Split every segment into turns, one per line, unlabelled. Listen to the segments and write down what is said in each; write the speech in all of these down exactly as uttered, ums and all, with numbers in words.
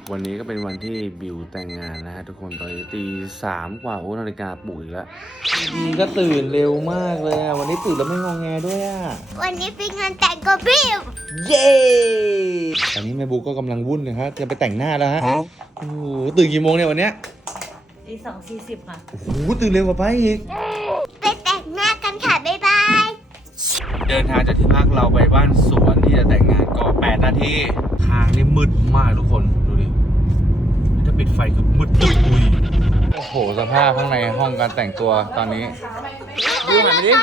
วันนี้ก็เป็นวันที่บิวแต่งงานนะฮะทุกคนตอนนี้ตีสามกว่าโอ้นาฬิกาปลุกอีกแล้วดีก็ตื่นเร็วมากเลยอ่ะวันนี้ตื่นแล้วไม่งอแงด้วยอ่ะ
วันนี้เป็นงานแต่งกับบิว
เย้ตอนนี้แม่บุ๊กก็กำลังวุ่นเลยครับจะไปแต่งหน้าแล้วฮะโอ้โหตื่นกี่โมงเนี่ยวันเนี้ย
ตีสองสี่สิบค่ะ
โอ้โหตื่นเร็วกว่าไปอีก
ไปแต่งหน้ากันค่ะบ๊ายบาย
เดินทางจากที่พักเราไปบ้านสวนที่จะแต่งงานก็แปดนาทีทางนี่มืดมากทุกคนดูดิถ้าปิดไฟคือมืดปุยปุยโอ้โหสภาพข้างในห้องการแต่งตัวตอนนี้ดูหน่อยดิ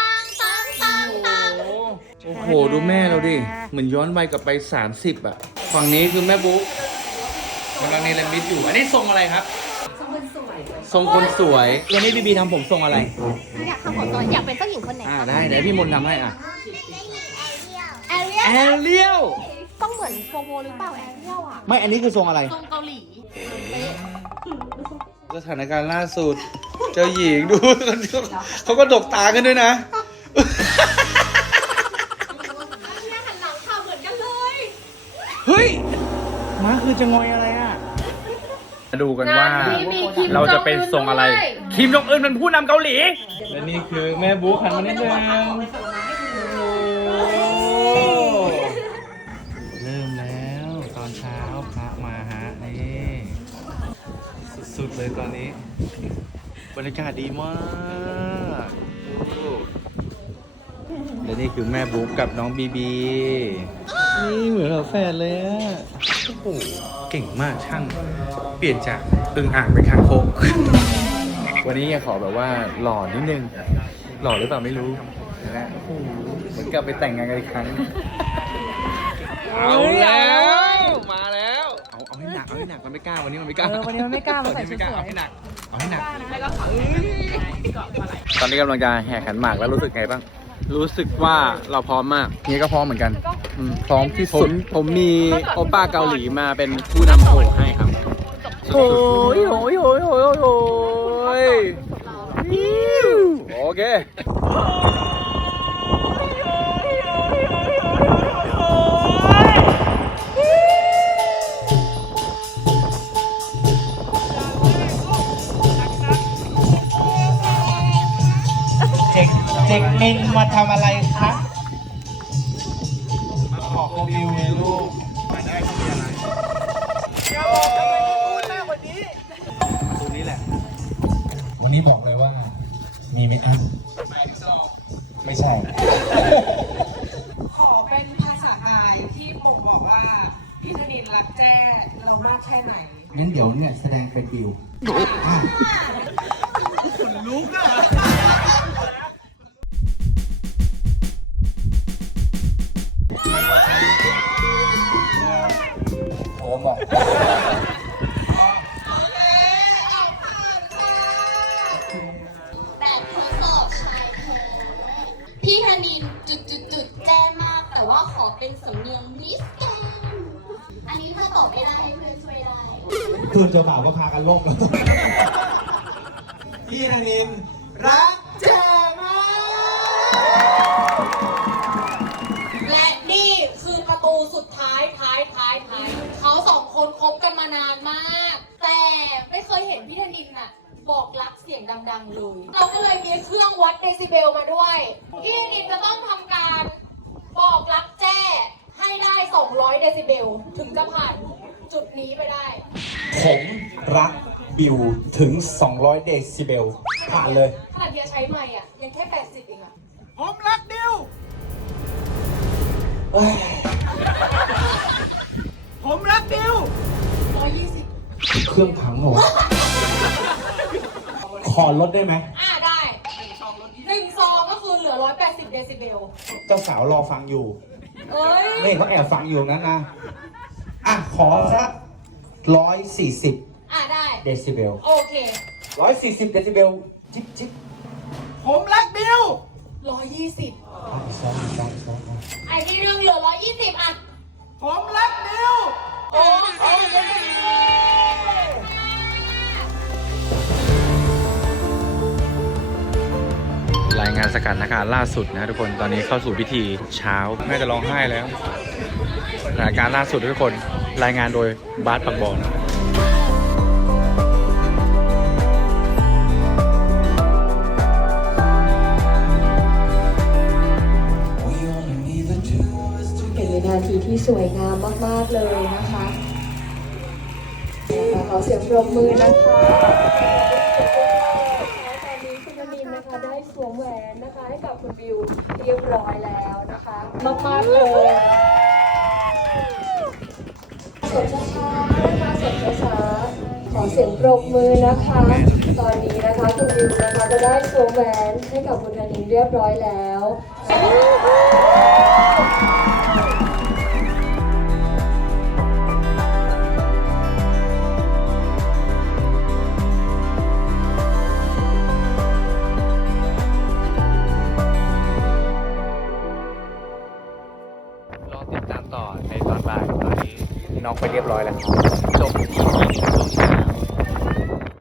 โอ้โหดูแม่เราดิเหมือนย้อนวัยกลับไปสามสิบอ่ะฝั่งนี้คือแม่บุ๊กกำลังเนรมิตอยู่อันนี้ทรงอะไรครับทรงคนสวยทรงคนสวยวันนี้บีบีทำผมทรงอะไร
อยากทำผมตัวอยากเป็นเจ้าหญิงคนไหน
อ่าได้เดี๋ยวพี่มนต์ทำให้อ่ะ
แอเรียล
แอเรียล
ต้องเหมือนโฟโวหรือเปล่าแอเรียลอ่ะ
ไม่อันนี้คือทรงอะไร
ทรงเกาหลี
สถานการณ์ล่าสุดเจ้าหญิงดูเขาก็ดกตากันด้วยนะ
หันหลังค่ะเหมือนกันเลย
เฮ้ยม้าคือจะงอยอะไรอ่ะมาดูกันว่าเราจะเป็นทรงอะไรคิมจองอึนเป็นผู้นำเกาหลีและนี่คือแม่บุ๊คหันมานิดนึงเริ่มแล้วตอนเช้าพระมาฮะนี่สุดๆเลยตอนนี้บรรยากาศดีมากและนี่คือแม่บุ๊กกับน้องบีบีนี่เหมือนเราแฟนเลยอ่ะโอ้โหเก่งมากช่างเปลี่ยนจากอึ่งอ่างเป็นคางคกวันนี้อยากขอแบบว่าหล่อนิดนึงหล่อหรือเปล่าไม่รู้นะโอ้โหเหมือนกับไปแต่งงานกันอีกครั้งเอาแล้วมาแล้วเอาเอาให้หนักเอาให้หนักมันไม่กล้าวันนี้มันไม่กล้า
เออวันนี้มันไม่กล้ามาใส่ชุดสวย
เอาให้หนักเอาให้หนักตอนนี้กำลังจะแห่ขันหมากแล้วรู้สึกไงบ้างรู้สึกว่าเราพร้อมมากนี่ก็พร้อมเหมือนกันพร้อมที่สุดผมมีโอป้าเกาหลีมาเป็นผู้นำโผล่ให้ครับโอ้ยโอ้ยโอ้ยโอ้ยโอ้ยโอเค
เด็กเด็กมินมาทำอะไรครับมาขอโคบิวไงลูกมาได้เขามีอะไรโอ้ยมากกว่านี้ตัวนี้แหละวันนี้บอกเลยว่ามีไม่อั้นไม่ใช่
ขอเป็นภาษาอายที่ผมบอกว่าพี่ธนินรักแจ้เรามากแค่ไหน
งั้นเดี๋ยวเนี่ยแสดงเป็นบิวคนลุกอ่ะผมบอก
แบบทดสอบชายแท้พี่ธนินจุดจุดจุดแจ้มากแต่ว่าขอเป็นสำเนียงมิสแกนอันนี้ถ้าตอบไม่ได้ให้เพื่อนช่วยได้
คืนเจ้าบ่าวก็พากันล่มแล้วพี่ธนินรักแจ้มาก
และนี่คือประตูสุดท้ายท้ายท้ายท้ายเขาสองคนคบกันมานานมาก แต่ไม่เคยเห็นพี่ธนินน่ะบอกรักเสียงดังๆเลยเราก็เลยมีเครื่องวัดเดซิเบลมาด้วยพี่ธนินจะต้องทำการบอกรักแจ้ให้ได้สองร้อยเดซิเบลถึงจะผ่านจุดนี้ไปได้
ผมรักบิวถึงสองร้อยเดซิเบลผ่านเลย
ขนาดเดียใช้ไมค์อ่ะยังแค่แปดสิบเองอ่ะ
ผมรักบิวผมรักบิว
ร้อยยี่สิบ
เครื่องพังหมดขอลดได้ไหม
อ่าได้หนึ่งซองก็คือเหลือร้อยแปดสิบเดซิเบล
เจ้าสาวรอฟังอยู่
เอ้ย
นี่เขาแอบฟังอยู่นั้นนะอ่ะขอสักร้อยสี่สิบ
อ่าได้
เดซิเบล
โอเค
ร้อยสี่สิบเดซิเบลจิ๊บจิ๊บผมรักบิว
ร้อยยี่สิบ
ซ้อมซ้อมซ้อม
ไอ้ที่เรื่องเหลือร้อยยี่สิบอ่ะ
ผมรักบิวโอ้โห
รายงานสถานการณ์ล่าสุดนะทุกคนตอนนี้เข้าสู่พิธีเช้าแม่จะร้องไห้แล้วสถานการณ์ล่าสุดทุกคนรายงานโดยบาสปักบอลนะ
เป็นวินาทีที่สวยงามมากๆเลยนะคะขอเสียงปรบมือนะคะตอนนี้คุณธนินนะคะได้สวมแหวนนะคะให้กับคุณบิวเรียบร้อยแล้วนะคะมากๆเลยสดช้าๆนะคะสดช้าๆขอเสียงปรบมือนะคะ ตอนนี้นะคะคุณบิวนะคะก็ได้สวมแหวนให้กับคุณธนินเรียบร้อยแล้ว
รอติดตามต่อในตอนบ่ายตอนนี้น้องไปเรียบร้อยแล้วจบ อี